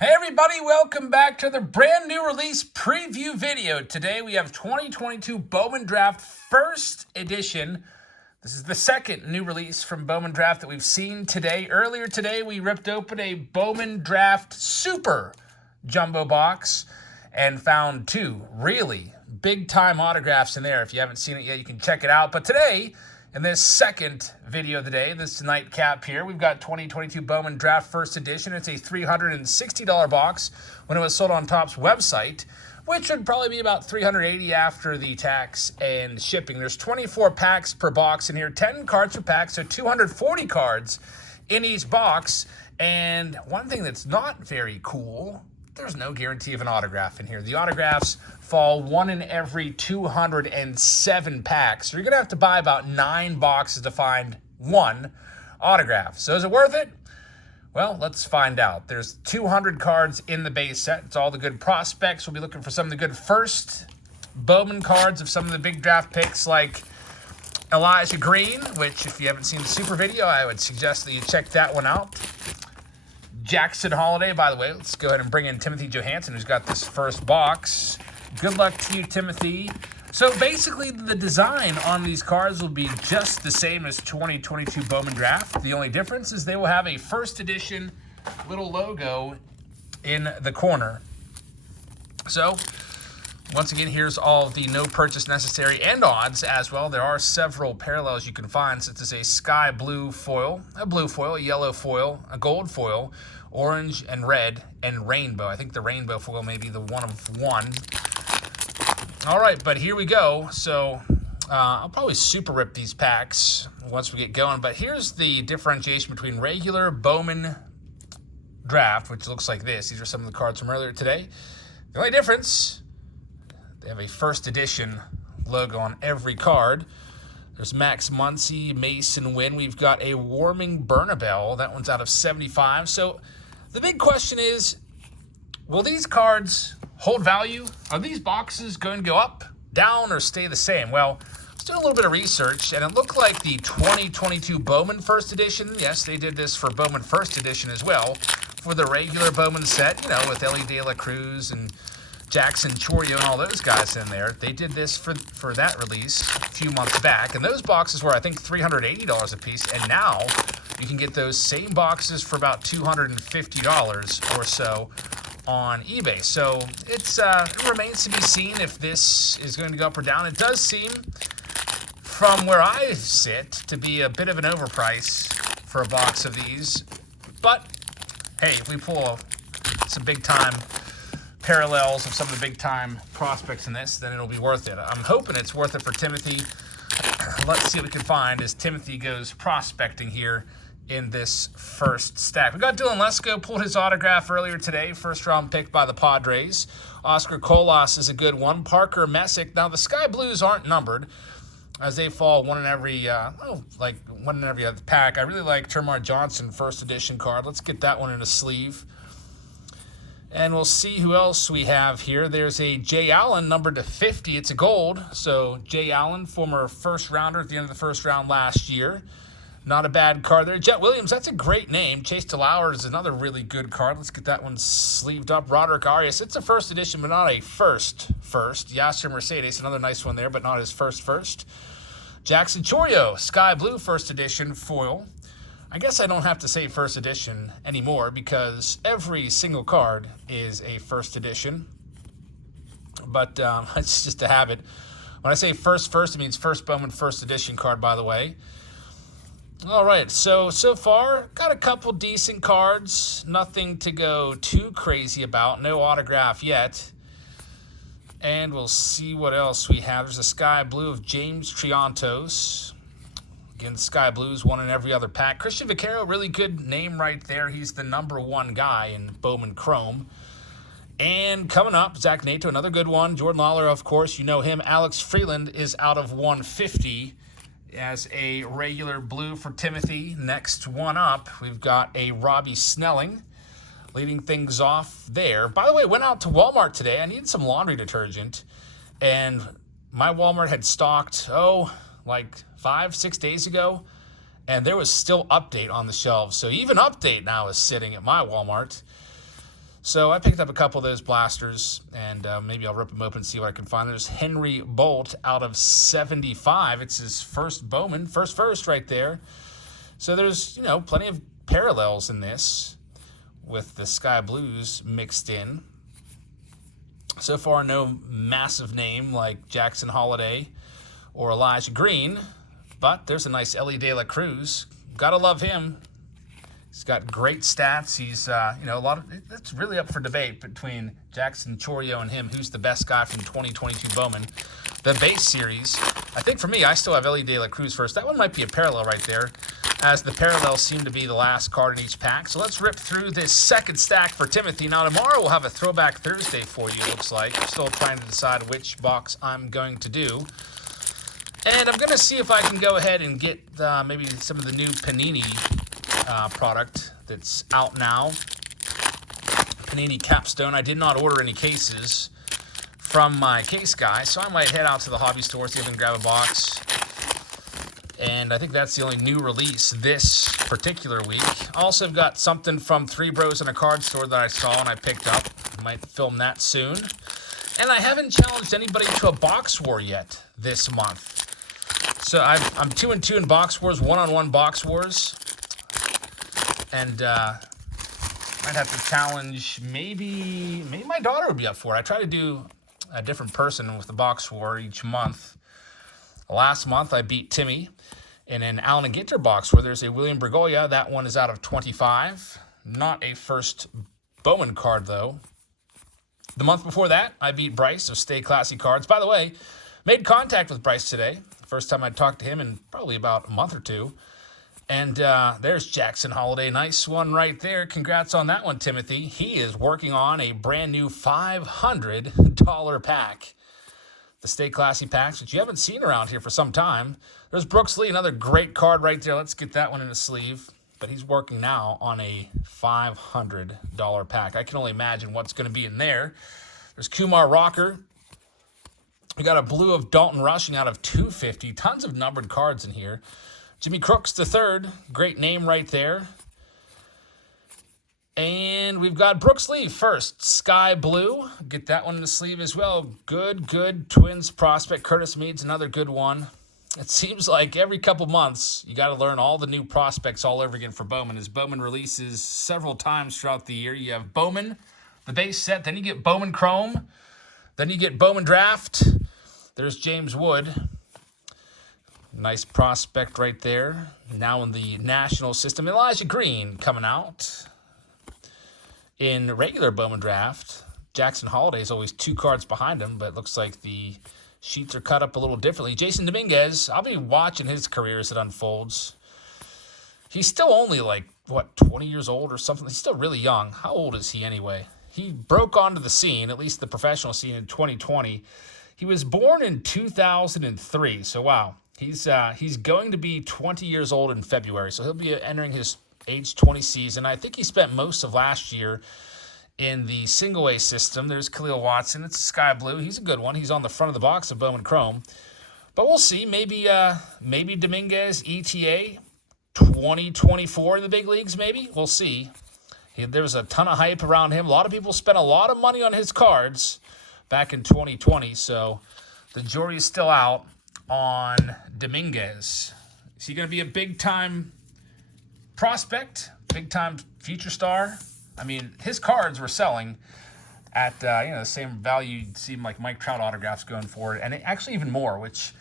Hey everybody, welcome back to the brand new release preview video. Today we have 2022 Bowman Draft First Edition. This is the second new release from Bowman Draft that we've seen today. Earlier today we ripped open a Bowman Draft Super Jumbo box and found two really big time autographs in there. If you haven't seen it yet, you can check it out. But today, in this second video of the day, this nightcap here, we've got 2022 Bowman Draft First Edition. It's a $360 box when it was sold on Topps website, which would probably be about $380 after the tax and shipping. There's 24 packs per box in here, 10 cards per pack, so 240 cards in each box. And one thing that's not very cool, there's no guarantee of an autograph in here. The autographs fall one in every 207 packs. So you're going to have to buy about 9 boxes to find one autograph. So is it worth it? Well, let's find out. There's 200 cards in the base set. It's all the good prospects. We'll be looking for some of the good first Bowman cards of some of the big draft picks like Elijah Green, which if you haven't seen the super video, I would suggest that you check that one out. Jackson Holiday, by the way, let's go ahead and bring in Timothy Johansson, who's got this first box. Good luck to you, Timothy. So basically, the design on these cards will be just the same as 2022 Bowman Draft. The only difference is they will have a first edition little logo in the corner. So, once again, here's all of the no purchase necessary and odds as well. There are several parallels you can find, such as a sky blue foil, a blue foil, a yellow foil, a gold foil, orange and red, and rainbow. I think the rainbow foil may be the one of one. All right, but here we go. So I'll probably super rip these packs once we get going. But here's the differentiation between regular Bowman Draft, which looks like this. These are some of the cards from earlier today. The only difference, they have a first edition logo on every card. There's Max Muncy, Mason Wynn. We've got a Warming Bernabel. That one's out of 75. So the big question is, will these cards hold value? Are these boxes going to go up, down, or stay the same? Well, let's do a little bit of research, and it looked like the 2022 Bowman First Edition, yes, they did this for Bowman First Edition as well, for the regular Bowman set, you know, with Ellie De La Cruz and Jackson Chorio and all those guys in there. They did this for that release a few months back, and those boxes were, I think, $380 a piece, and now you can get those same boxes for about $250 or so on eBay. So it remains to be seen if this is going to go up or down. It does seem, from where I sit, to be a bit of an overprice for a box of these. But, hey, if we pull some big-time parallels of some of the big-time prospects in this, then it'll be worth it. I'm hoping it's worth it for Timothy. Let's see what we can find as Timothy goes prospecting here in this first stack. We got Dylan Lesko, pulled his autograph earlier today, first-round pick by the Padres. Oscar Colas is a good one. Parker Messick. Now, the Sky Blues aren't numbered, as they fall one in every other pack. I really like Termarr Johnson, first edition card. Let's get that one in a sleeve. And we'll see who else we have here. There's a Jay Allen, numbered to 50. It's a gold. So Jay Allen, former first rounder at the end of the first round last year. Not a bad card there. Jet Williams, that's a great name. Chase DeLauer is another really good card. Let's get that one sleeved up. Roderick Arias, it's a first edition, but not a first. Yasser Mercedes, another nice one there, but not his first. Jackson Chorio, Sky Blue first edition foil. I guess I don't have to say first edition anymore because every single card is a first edition. But it's just a habit. When I say first, it means first Bowman first edition card, by the way. All right, so far, got a couple decent cards. Nothing to go too crazy about. No autograph yet. And we'll see what else we have. There's a Sky Blue of James Triantos. Again, Sky Blues, one in every other pack. Christian Vaquero, really good name right there. He's the number one guy in Bowman Chrome. And coming up, Zach Nato, another good one. Jordan Lawler, of course, you know him. Alex Freeland is out of 150 as a regular blue for Timothy. Next one up, we've got a Robbie Snelling leading things off there. By the way, went out to Walmart today. I needed some laundry detergent, and my Walmart had stocked, like 5-6 days ago, and there was still Update on the shelves. So even Update now is sitting at my Walmart. So I picked up a couple of those blasters, and maybe I'll rip them open and see what I can find. There's Henry Bolt out of 75. It's his first Bowman, first right there. So there's, plenty of parallels in this with the Sky Blues mixed in. So far, no massive name like Jackson Holiday or Elijah Green, but there's a nice Ellie De La Cruz. Gotta love him. He's got great stats. He's, it's really up for debate between Jackson Chorio and him. Who's the best guy from 2022 Bowman? The base series. I think for me, I still have Ellie De La Cruz first. That one might be a parallel right there, as the parallels seem to be the last card in each pack. So let's rip through this second stack for Timothy. Now, tomorrow we'll have a Throwback Thursday for you, it looks like. I'm still trying to decide which box I'm going to do. And I'm going to see if I can go ahead and get maybe some of the new Panini product that's out now. Panini Capstone. I did not order any cases from my case guy, so I might head out to the hobby store, see if I can grab a box. And I think that's the only new release this particular week. Also got something from Three Bros in a Card Store that I saw and I picked up. Might film that soon. And I haven't challenged anybody to a box war yet this month. So I'm 2-2 in box wars, one-on-one box wars. And might have to challenge, maybe my daughter would be up for it. I try to do a different person with the box war each month. Last month I beat Timmy in an Allen and Ginter box where there's a William Bergolla. That one is out of 25. Not a first Bowman card, though. The month before that, I beat Bryce of Stay Classy Cards. By the way, made contact with Bryce today. First time I talked to him in probably about a month or two. And there's Jackson Holiday. Nice one right there. Congrats on that one, Timothy. He is working on a brand new $500 pack. The Stay Classy packs, which you haven't seen around here for some time. There's Brooks Lee, another great card right there. Let's get that one in the sleeve. But he's working now on a $500 pack. I can only imagine what's going to be in there. There's Kumar Rocker. We got a blue of Dalton Rushing out of 250. Tons of numbered cards in here. Jimmy Crooks III, great name right there. And we've got Brooks Lee first, Sky Blue. Get that one in the sleeve as well. Good Twins prospect. Curtis Mead's another good one. It seems like every couple months, you got to learn all the new prospects all over again for Bowman. As Bowman releases several times throughout the year, you have Bowman, the base set, then you get Bowman Chrome, then you get Bowman Draft. There's James Wood. Nice prospect right there. Now in the national system, Elijah Green coming out. In regular Bowman Draft, Jackson Holiday is always 2 cards behind him, but it looks like the sheets are cut up a little differently. Jason Dominguez, I'll be watching his career as it unfolds. He's still only 20 years old or something. He's still really young. How old is he anyway? He broke onto the scene, at least the professional scene, in 2020. He was born in 2003, so wow. He's going to be 20 years old in February, so he'll be entering his age 20 season. I think he spent most of last year in the single A system. There's Khalil Watson. It's Sky Blue. He's a good one. He's on the front of the box of Bowman Chrome. But we'll see. Maybe Dominguez, ETA, 2024 in the big leagues, maybe. We'll see. There was a ton of hype around him. A lot of people spent a lot of money on his cards back in 2020. So the jury is still out on Dominguez. Is he going to be a big-time prospect, big-time future star? I mean, his cards were selling at the same value you'd see like Mike Trout autographs going forward, and actually even more, which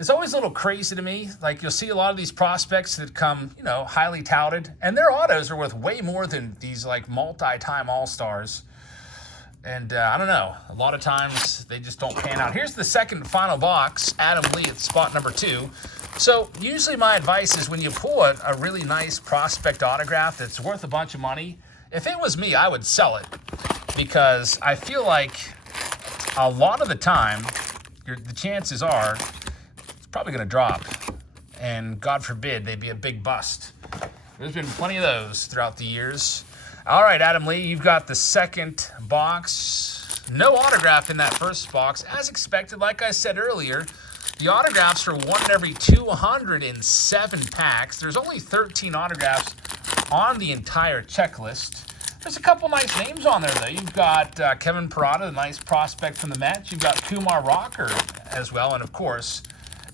is always a little crazy to me. Like, you'll see a lot of these prospects that come, highly touted, and their autos are worth way more than these like multi-time all-stars. And I don't know. A lot of times they just don't pan out. Here's the second and final box. Adam Lee at spot number 2. So usually my advice is when you pull a really nice prospect autograph that's worth a bunch of money, if it was me, I would sell it. Because I feel like a lot of the time, the chances are it's probably going to drop. And God forbid they be a big bust. There's been plenty of those throughout the years. All right, Adam Lee, you've got the second box. No autograph in that first box. As expected, like I said earlier, the autographs are one in every 207 packs. There's only 13 autographs on the entire checklist. There's a couple nice names on there, though. You've got Kevin Parada, a nice prospect from the Mets. You've got Kumar Rocker as well. And, of course,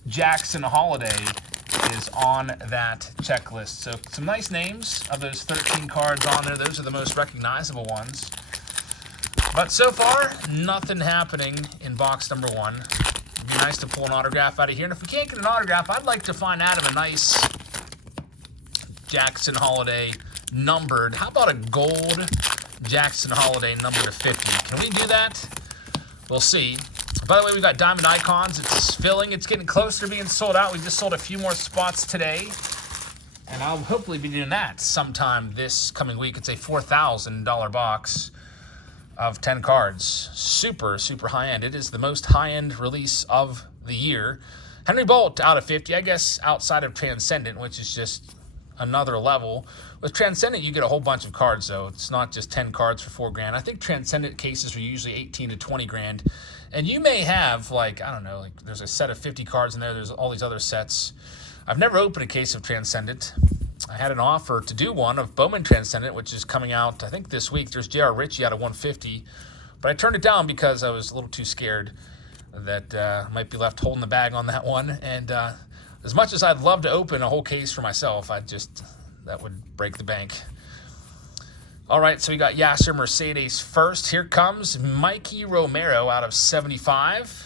Jackson Holiday is on that checklist. So some nice names of those 13 cards on there. Those are the most recognizable ones. But so far, nothing happening in box number 1. It'd be nice to pull an autograph out of here. And if we can't get an autograph, I'd like to find Adam a nice Jackson Holiday numbered. How about a gold Jackson Holiday numbered to 50? Can we do that? We'll see. By the way, we've got Diamond Icons. It's filling. It's getting closer to being sold out. We just sold a few more spots today. And I'll hopefully be doing that sometime this coming week. It's a $4,000 box of 10 cards. Super, super high-end. It is the most high-end release of the year. Henry Bolt out of 50, I guess outside of Transcendent, which is just another level. With Transcendent, you get a whole bunch of cards, though. It's not just 10 cards for $4,000. I think Transcendent cases are usually 18 to 20 grand. And you may have, like, I don't know, like there's a set of 50 cards in there. There's all these other sets. I've never opened a case of Transcendent. I had an offer to do one of Bowman Transcendent, which is coming out, I think, this week. There's J.R. Ritchie out of 150. But I turned it down because I was a little too scared that I might be left holding the bag on that one. And as much as I'd love to open a whole case for myself, that would break the bank. All right, so we got Yasser Mercedes first. Here comes Mikey Romero out of 75.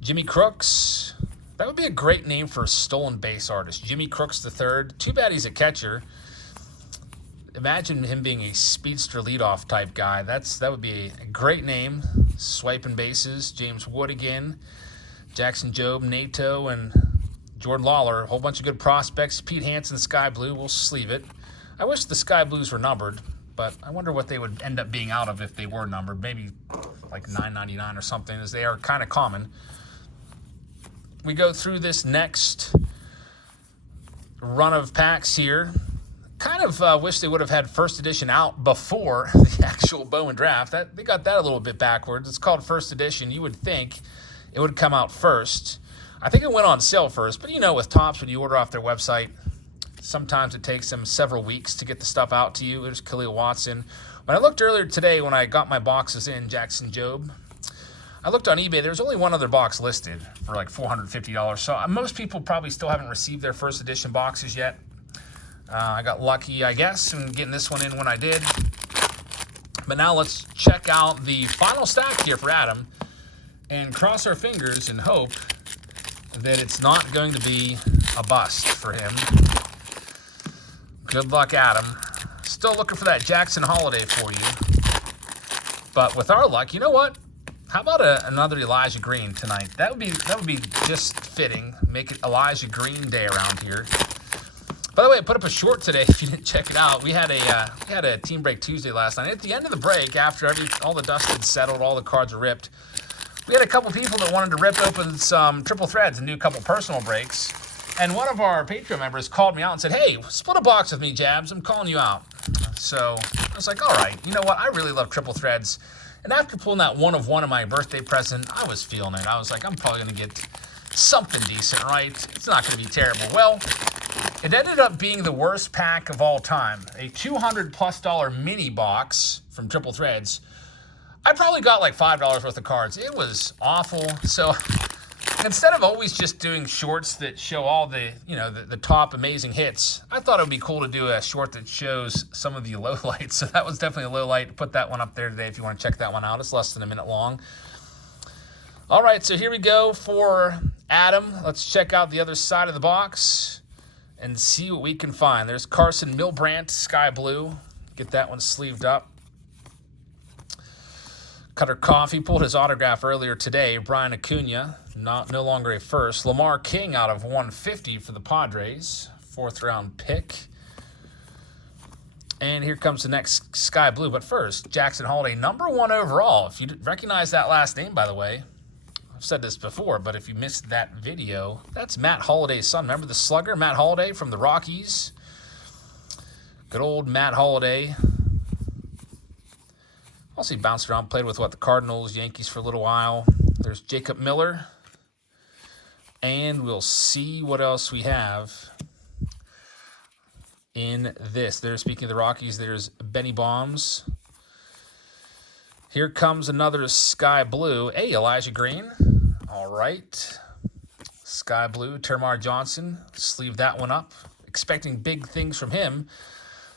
Jimmy Crooks. That would be a great name for a stolen base artist. Jimmy Crooks III. Too bad he's a catcher. Imagine him being a speedster leadoff type guy. That would be a great name. Swiping bases. James Wood again. Jackson Jobe, Nato, and Jordan Lawler. A whole bunch of good prospects. Pete Hansen, Sky Blue. We'll sleeve it. I wish the Sky Blues were numbered, but I wonder what they would end up being out of if they were numbered. Maybe like $9.99 or something, as they are kind of common. We go through this next run of packs here. Kind of wish they would have had first edition out before the actual Bowman draft. They got that a little bit backwards. It's called first edition. You would think it would come out first. I think it went on sale first, but you know, with Topps, when you order off their website, sometimes it takes them several weeks to get the stuff out to you. There's Khalil Watson. When I looked earlier today, when I got my boxes in, Jackson Jobe, I looked on eBay. There's only one other box listed for like $450. So most people probably still haven't received their first edition boxes yet. I got lucky, I guess, in getting this one in when I did. But now let's check out the final stack here for Adam and cross our fingers and hope that it's not going to be a bust for him. Good luck, Adam. Still looking for that Jackson Holiday for you. But with our luck, you know what? How about another Elijah Green tonight? That would be just fitting. Make it Elijah Green Day around here. By the way, I put up a short today. If you didn't check it out, we had a Team Break Tuesday last night. At the end of the break, after all the dust had settled, all the cards were ripped, we had a couple people that wanted to rip open some triple threads and do a couple personal breaks. And one of our Patreon members called me out and said, "Hey, split a box with me, Jabs. I'm calling you out." So I was like, all right, you know what? I really love triple threads. And after pulling that one of one in my birthday present, I was feeling it. I was like, I'm probably going to get something decent, right? It's not going to be terrible. Well, it ended up being the worst pack of all time. A $200+ mini box from Triple Threads. I probably got like $5 worth of cards. It was awful. So instead of always just doing shorts that show all the, the top amazing hits, I thought it would be cool to do a short that shows some of the lowlights. So that was definitely a low light. Put that one up there today if you want to check that one out. It's less than a minute long. All right, so here we go for Adam. Let's check out the other side of the box and see what we can find. There's Carson Milbrandt, Sky Blue. Get that one sleeved up. Cutter Coffee pulled his autograph earlier today. Brian Acuna, no longer a first. Lamar King out of 150 for the Padres. 4th round pick. And here comes the next Sky Blue. But first, Jackson Holiday, #1 overall. If you recognize that last name, by the way, I've said this before, but if you missed that video, that's Matt Holliday's son. Remember the slugger, Matt Holliday from the Rockies? Good old Matt Holliday. Also, he bounced around, played with, the Cardinals, Yankees for a little while. There's Jacob Miller. And we'll see what else we have in this. There, speaking of the Rockies, there's Benny Bombs. Here comes another Sky Blue. Hey, Elijah Green. All right. Sky Blue, Termar Johnson. Sleeve that one up. Expecting big things from him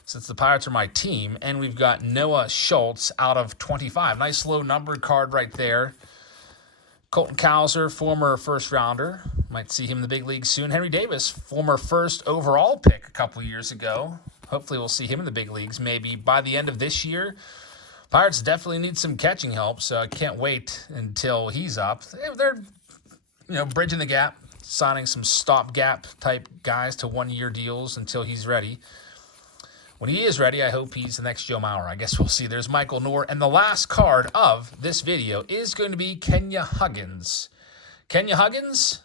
since the Pirates are my team. And we've got Noah Schultz out of 25. Nice low numbered card right there. Colton Cowser, former first rounder. Might see him in the big league soon. Henry Davis, former first overall pick a couple years ago. Hopefully we'll see him in the big leagues maybe by the end of this year. Pirates definitely need some catching help, so I can't wait until he's up. They're, bridging the gap, signing some stopgap type guys to 1-year deals until he's ready. When he is ready, I hope he's the next Joe Mauer. I guess we'll see. There's Michael Noor. And the last card of this video is going to be Kenya Huggins. Kenya Huggins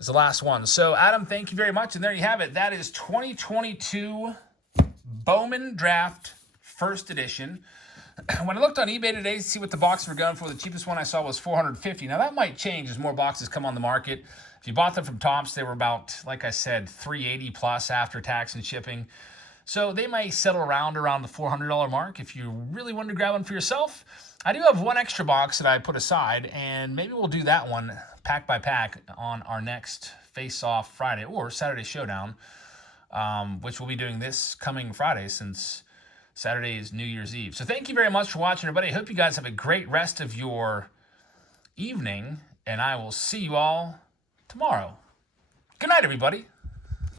is the last one. So, Adam, thank you very much. And there you have it. That is 2022 Bowman Draft First Edition. When I looked on eBay today to see what the boxes were going for, the cheapest one I saw was $450. Now, that might change as more boxes come on the market. If you bought them from Topps, they were about, like I said, $380 plus after tax and shipping. So they may settle around the $400 mark if you really wanted to grab one for yourself. I do have one extra box that I put aside, and maybe we'll do that one pack by pack on our next Face-Off Friday or Saturday Showdown, which we'll be doing this coming Friday since Saturday is New Year's Eve. So thank you very much for watching, everybody. I hope you guys have a great rest of your evening, and I will see you all tomorrow. Good night, everybody.